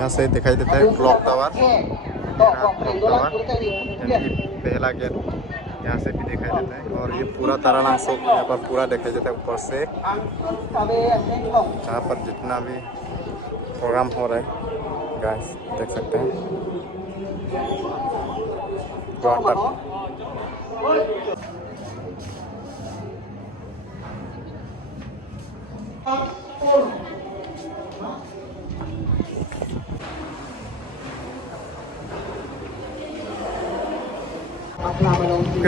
यहाँ से दिखाई देता है क्लॉक टावर, यानी कि पहला गेट यहाँ से भी दिखाई देता है। और ये पूरा तारानाथ चौक यहाँ पर पूरा दिखाई देता है ऊपर से, जहाँ पर जितना भी प्रोग्राम हो रहा है गाइस देख सकते हैं।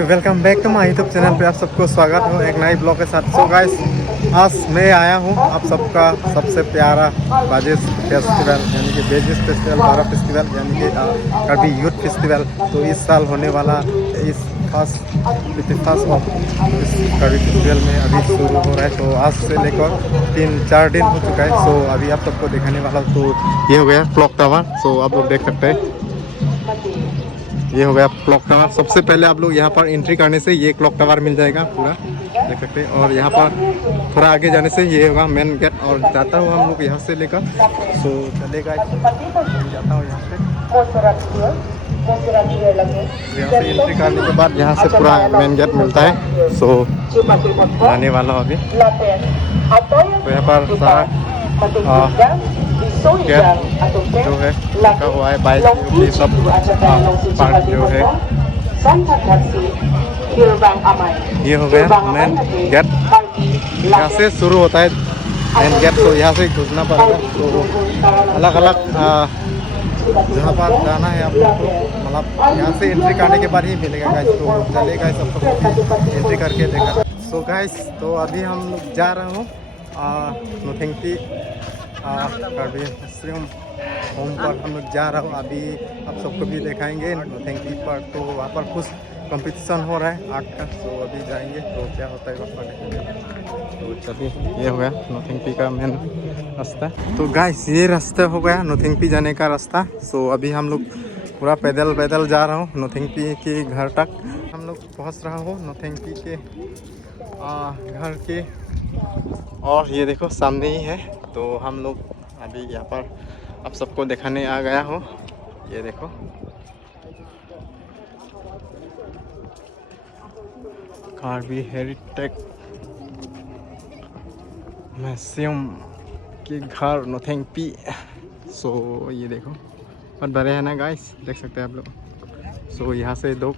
Welcome back to my YouTube channel पे आप सबको स्वागत हो एक नए ब्लॉग के साथ। सो गाइस आज मैं आया हूँ आप सबका सबसे प्यारा बाजिश फेस्टिवल यानी कि बेजिस फेस्टिवल, बारा फेस्टिवल यानी कि कभी यूथ फेस्टिवल। तो इस साल होने वाला इस खास इतिहास ऑफ इस कभी फेस्टिवल में अभी शुरू हो रहा है। तो आज से लेकर 3-4 दिन हो चुका है। सो अभी आप सबको दिखाने वाला हूँ। तो ये हो गया क्लॉक टावर। सो आप लोग देख सकते हैं ये हो गया क्लॉक टावर। सबसे पहले आप लोग यहाँ पर एंट्री करने से ये क्लॉक टावर मिल जाएगा पूरा देख सकते हैं। और यहाँ पर थोड़ा आगे जाने से ये होगा मेन गेट। और जाता हुआ हम लोग यहाँ से लेकर सो चलेगा जाता हूँ यहाँ से एंट्री करने के बाद यहाँ से पूरा मेन गेट मिलता है। सो आने वाला हूँ अभी। तो यहाँ पर सारा गेट जो है लगा हुआ है, बाइक ये सब पार्क जो है। ये हो गया मेन गेट, यहाँ से शुरू होता है मेन गेट। तो यहाँ से घुसना पड़ेगा। तो अलग अलग जहाँ पर जाना है आप लोग को मतलब यहाँ से एंट्री करने के बाद ही मिलेगा गाइस। तो चलेगा सब एंट्री करके देखा। सो गाइस तो अभी हम जा रहे हूँ नोथेंकी होम पर हम लोग जा रहा हूँ। अभी आप सबको भी दिखाएंगे नोथेंकी पर। तो वहाँ पर कुछ कंपटीशन हो रहा है आर्ट का। तो अभी जाएंगे तो क्या होता है वहाँ पर देखेंगे। तो चलिए ये हो गया नोथेंकी का मेन रास्ता। तो गाइस ये रास्ता हो गया नोथेंकी जाने का रास्ता। सो अभी हम लोग पूरा पैदल पैदल जा रहा हूँ नोथेंकी के घर तक। हम लोग पहुँच रहा हूँ नोथेंकी के घर के। और ये देखो सामने ही है। तो हम लोग अभी यहाँ पर आप सबको दिखाने आ गया हो। ये देखो कार्बी हेरिटेज म्यूजियम के घर नोथेंकी। सो ये देखो बहुत बड़े हैं ना गाइस, देख सकते हैं आप लोग। सो यहाँ से लोग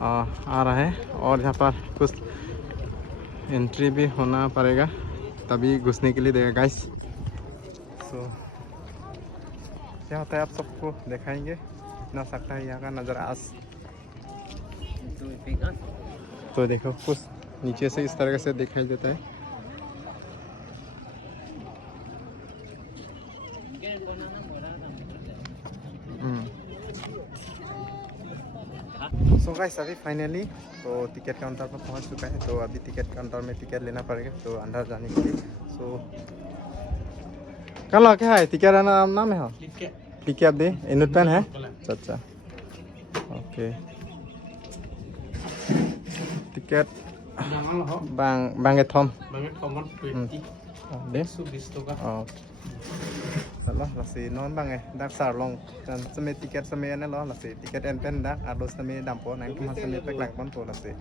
आ रहे हैं और यहाँ पर कुछ एंट्री भी होना पड़ेगा तभी घुसने के लिए देगा गाइस। सो क्या होता है आप सबको दिखाएंगे ना सकता है यहाँ का नज़ारा आज। तो देखो कुछ नीचे से इस तरह से दिखाई देता है। सो गाइस अभी फाइनली तो टिकट काउंटर पर पहुंच चुका है। तो अभी टिकट काउंटर में टिकट लेना पड़ेगा तो अंदर जाने के लिए। सो कल क्या है टिकट नाम है टिकट दे इनोट पेन है। अच्छा ओके टिकट बांगे थम दे चलो लसी नॉन बांगे डाक सार लॉन्ग समय टिकट समय ना लो लसी टिकट एन पेन डाक आदो समय दाम्पो नाइन कुमार समय पेक लांग पन तो लसी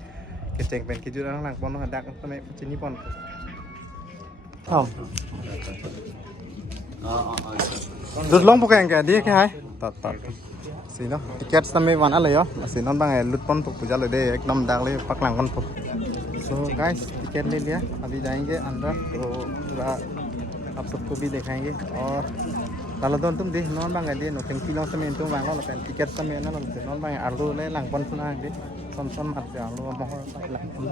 के चेंग पेन की जुरा लांग पन डाक समय चिनी पन थम दुध लॉन्ग पकाएं क्या दिए क्या है तात सी नो टिकट समय वाना ले यो लसी नॉन बांगे लुट पन तो पूजा ले दे एकदम डाक ले पक लांग पन तो। सो गाइस टिकट ले लिया अभी जाएंगे अंदर। तो पूरा आप सबको भी दिखाएंगे। और kalau तुम देख नॉन बांगे दे नोथेंकी लॉन्ग समय तुम बांगो लपेन टिकट समय ना लपेन नॉन बांगे आलू ले लांग पन सुना दे सन मार दे आलू मोहर लांग पन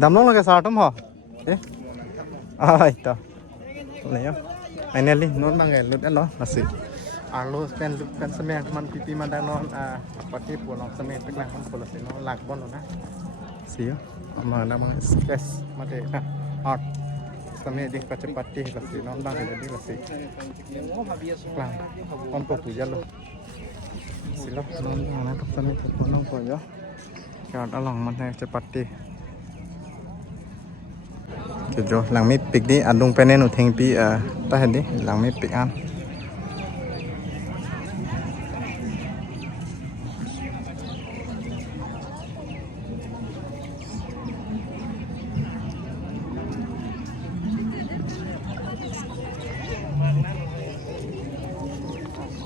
दाम लोग लगे सार तुम हो ए आई तो ले यो फाइनली नॉन बांगे लुट लो नसी आलू पेन लुट पेन समय मन पीपी मादा नॉन पति पुन समय पेक लांग पन पोलसी नॉन लांग पन ना सियो mana mang stress mate na art समय देख पाचे पार्टी है लसी नॉन बांगे दे लसी lang on po puja lo sila non na to समय to non ko yo ka along man hai che party ke jo lang mi pik di adung pene no theng pi ta hen di lang mi pik an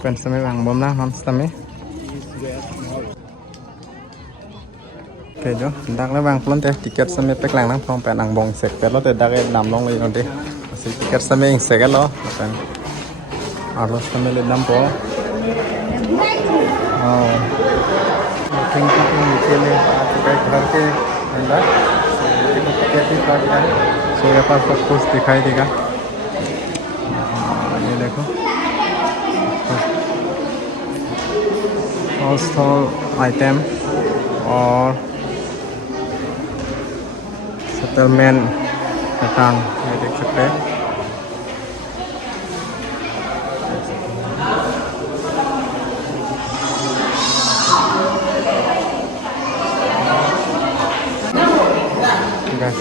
Quen sa may bang bom na non sa may. Okay jo, dak na bang plon te ticket sa may pek lang nang phong pe nang bong sek te lo te dak e nam long le non te. Si ticket sa may sek lo. Pen. Arlos sa may le dam po. Oh. Think कि नीचे में आ चुका है घर के अंदर ticket भी काट दिया है सो यहाँ पर सब कुछ दिखाई देगा ये देखो हॉस्टल आइटम और सेटलमेंट टांग ये देख सकते हैं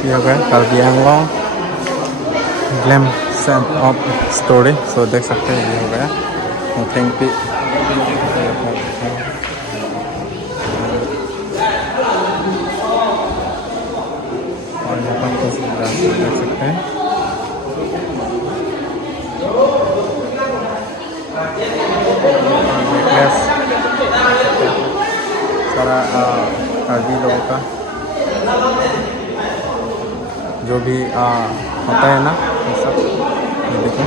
ये हो गया कार्बी आंगलोंग ग्लैम सेंट ऑफ स्टोरी सो देख सकते हैं ये हो गया थिंक भी और यहाँ पर कुछ देख सकते हैं सारा कार्बी लोगों का जो भी होता है ना ये सब ये देखो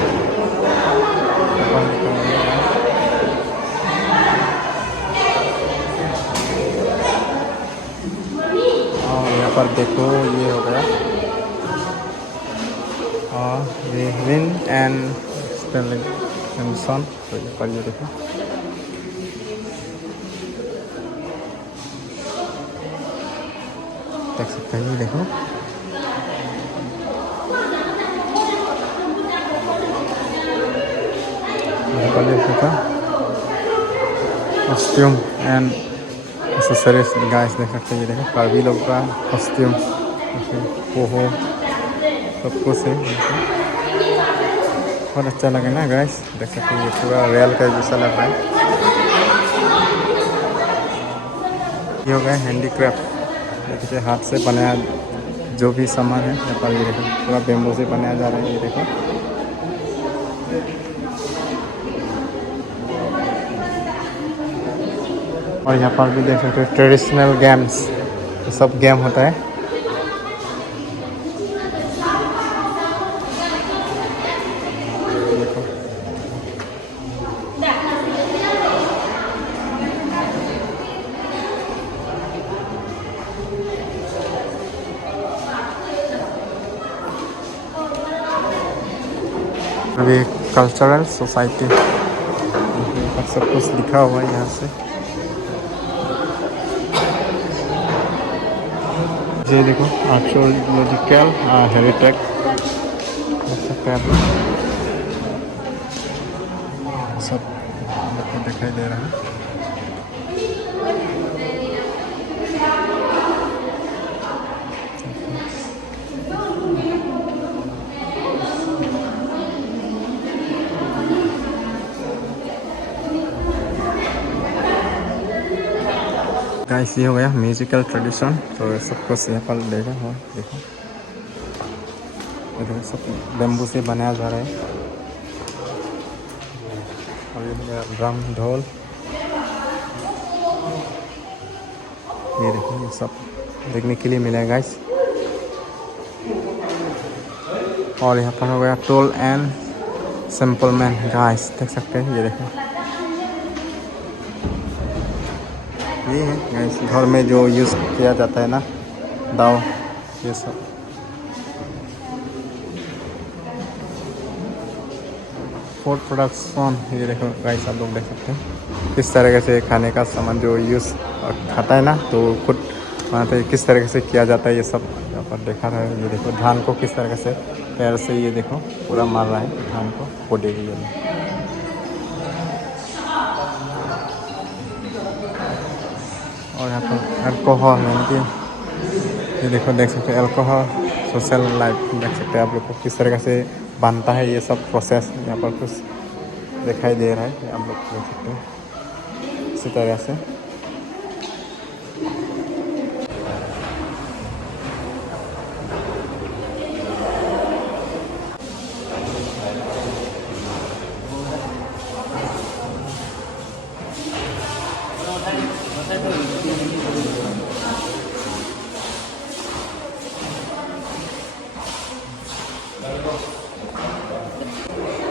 और यहाँ पर देखो ये हो गया और ये विन एंड स्टेनलिंग एमसन तो यहाँ पर ये देखो देख सकते हैं ये देखो कॉस्ट्यूम एंड एक्सेसरीज गाइस देख सकते हैं ये देखो कार्बी लोग का कॉस्ट्यूम पोहो सब कुछ है बहुत अच्छा लगे ना गाइस देख सकते हैं ये पूरा रेल का जैसा लग रहा है ये हो गया हैंडीक्राफ्ट देखिए हाथ से बनाया जो भी सामान है यहाँ पर ये देखो पूरा बेम्बू से बनाया जा रहा है ये देखो और यहाँ पर भी देख सकते हो ट्रेडिशनल गेम्स सब गेम होता है देखो अभी कल्चरल सोसाइटी सब कुछ लिखा हुआ है यहाँ से ये देखो आर्कियोलॉजिकल हेरिटेज सब दिखाई दे रहा है गाइस ये हो गया म्यूजिकल ट्रेडिशन तो सब कुछ यहाँ पर देखा हुआ देखो देखो सब बेम्बू से बनाया जा रहा है और ये हो गया ड्रम ढोल ये देखो ये सब देखने के लिए मिलेगा गाइस और यहाँ पर हो गया टोल एंड सिंपलमैन गाइस देख सकते हैं ये देखो ये है घर में जो यूज़ किया जाता है ना दाव ये सब फूड प्रोडक्शन ये देखो गाइस आप लोग देख सकते हैं किस तरीके से खाने का सामान जो यूज़ खाता है ना तो खुद बनाते हैं किस तरीके से किया जाता है ये सब यहाँ पर देखा रहा है ये देखो धान को किस तरीके से पैर से ये देखो पूरा मार रहा है धान को कोडे के लिए और यहाँ पर अल्कोहल यानी कि ये देखो देख सकते हैं अल्कोहल सोशल लाइफ देख सकते हैं आप लोग को किस तरीके से बनता है ये सब प्रोसेस यहाँ पर कुछ दिखाई दे रहा है आप लोग देख सकते हैं इसी तरह से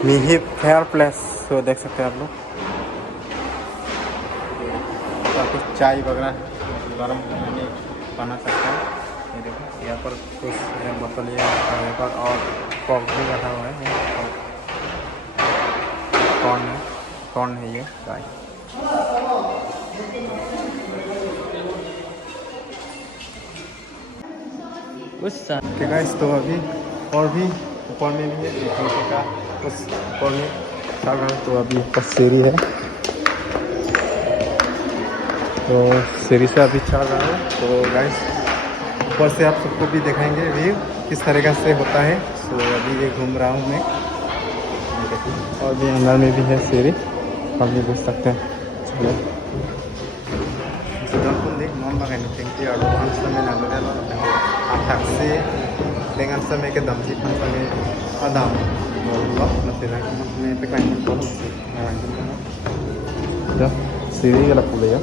मिहिप फेयर प्लेस तो देख सकते हैं आप लोग। और कुछ चाय वगैरह गर्म पानी बना सकते हैं। ये देखो यहाँ पर कुछ बोतल यहाँ पर और कॉक भी रखा हुआ है। कौन है ये गाय। ठीक है तो अभी और भी ऊपर में भी है का उस ऊपर में चल रहा है। तो अभी ऊपर सीढ़ी है तो सीढ़ी से अभी चल रहा है। तो गाइस ऊपर से आप सबको भी दिखाएंगे व्यू किस तरीके से होता है। तो अभी ये घूम रहा हूँ मैं। और भी अंदर में भी है सीढ़ी और भी देख सकते हैं। चलो pun dek non bagai ni tengki ado an same na lode lo atak se dengan same ke dam si pan same adam lo na se na me pe kain ko si ya siri gala pule ya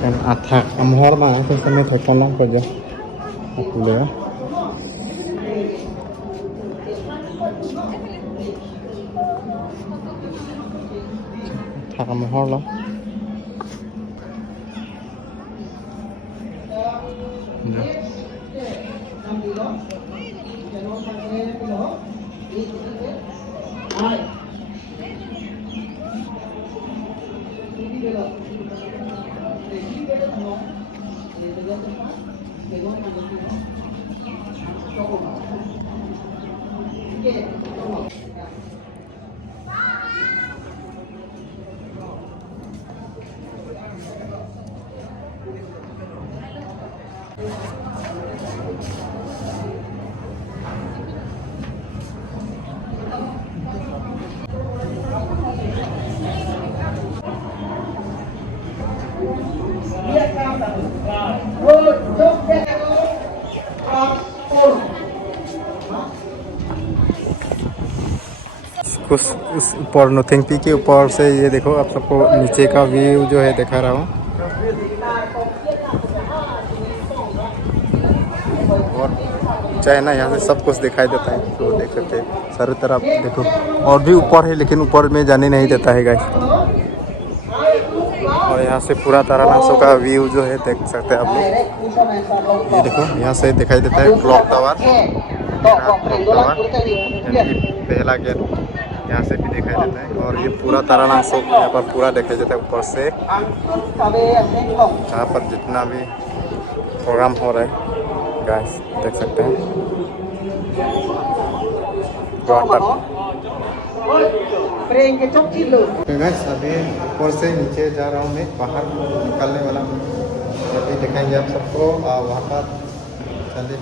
kan atak amhor ma se same thai kon long ko ja pule ya thằng ho lắm. कुछ इस ऊपर nothing P के ऊपर से ये देखो आप सबको नीचे का व्यू जो है दिखा रहा हूँ। और चाहे ना यहाँ से सब कुछ दिखाई देता है। तो देख सकते हैं चारों तरफ देखो और भी ऊपर है लेकिन ऊपर में जाने नहीं देता है गाइस। और यहाँ से पूरा तारानासों का व्यू जो है देख सकते हैं आप लोग। ये देखो यहाँ से दिखाई देता है क्लॉक टावर पहला गेट यहाँ से भी दिखाई देता है। और ये पूरा तारानासों यहाँ पर पूरा दिखाई देता है ऊपर से जहाँ पर जितना भी प्रोग्राम हो रहा है गाइस देख सकते हैं। अभी ऊपर से नीचे जा रहा हूँ मैं बाहर निकलने वाला हूँ। अभी दिखाएंगे आप सबको वहाँ पर चलिए।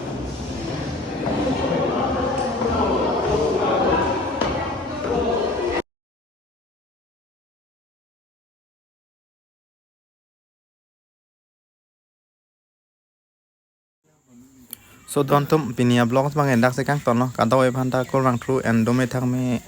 So don tum pinia blog bang endak sekang tono kadau evanta ko rang thru endome thang me